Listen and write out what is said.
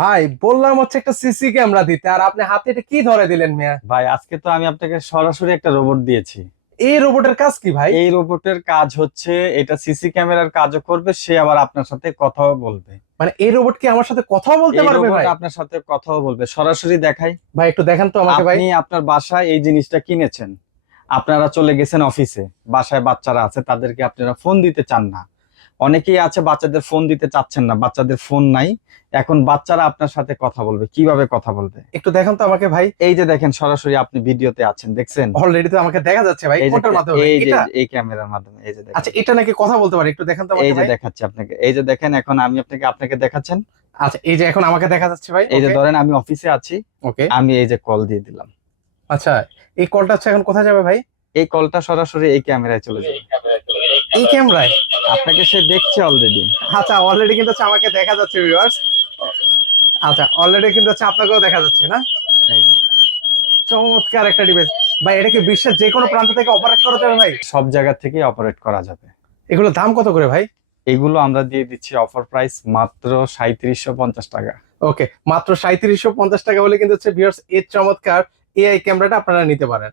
ভাই বললাম হচ্ছে একটা সিসি ক্যামেরা দিতে, আর আপনি হাতে এটা কি ধরে দিলেন মিয়া? ভাই আজকে তো আমি আপনাকে সরাসরি একটা রোবট দিয়েছি। এই রোবটের কাজ কি ভাই? এই রোবটের কাজ হচ্ছে এটা সিসি ক্যামেরার কাজও করবে, সে আবার আপনার সাথে কথাও বলবে। মানে এই রোবট কি আমার সাথে কথা বলতে এই পারবে রোবট ভাই? আপনার সাথে কথাও বলবে, সরাসরি দেখাই। ভাই একটু দেখান তো আমাকে ভাই। আপনি আপনার বাসায় এই জিনিসটা কিনেছেন, আপনারা চলে গেছেন অফিসে, বাসায় বাচ্চারা আছে, তাদেরকে আপনারা ফোন দিতে চান না। অনেকেই আছে বাচ্চাদের ফোন দিতে চাচ্ছেন না, বাচ্চাদের ফোন নাই। এখন বাচ্চারা আপনার সাথে কথা বলবে, কিভাবে কথা বলবে? একটু দেখান তো আমাকে ভাই। এই যে দেখেন, সরাসরি আপনি ভিডিওতে আছেন, দেখছেন? অলরেডি তো আমাকে দেখা যাচ্ছে ভাই, এই যে কোনটার মাধ্যমে ভাই? এই যে এটা? এই ক্যামেরার মাধ্যমে, এই যে আচ্ছা, দেখেন। এটা নাকি কথা বলতে পারে? একটু দেখান তো এই আমাকে যে ভাই। দেখাচ্ছি আপনাকে, এই যে দেখেন, এখন আমি আপনাকে আপনাকে দেখাচ্ছেন। আচ্ছা, এই যে এখন আমাকে দেখা যাচ্ছে ভাই। এই যে ওকে ধরেন আমি অফিসে আছি, ওকে। আমি এই যে কল দিয়ে দিলাম। আচ্ছা, এই কলটা হচ্ছে এখন কোথায় যাবে ভাই? এই কলটা সরাসরি এই ক্যামেরায় চলে যাবে। এই ক্যামেরায়? আপনাকে সে দেখছে অলরেডি। আচ্ছা, অলরেডি কিন্তু হচ্ছে আমাকে দেখা যাচ্ছে ভিউয়ার্স। আচ্ছা, অলরেডি কিন্তু হচ্ছে আপনাকেও দেখা যাচ্ছে না? এই যে চমৎকার একটা ডিভাইস। ভাই এটা কি বিশ্বের যে কোনো প্রান্ত থেকে অপারেট করা যাবে ভাই? সব জায়গা থেকে অপারেট করা যাবে। এগুলো দাম কত করে ভাই? এগুলো আমরা দিয়ে দিচ্ছি অফার প্রাইস মাত্র 3750 টাকা। ওকে, মাত্র 3750 টাকা হলে কিন্তু হচ্ছে ভিউয়ার্স এই চমৎকার এআই ক্যামেরাটা আপনারা নিতে পারেন।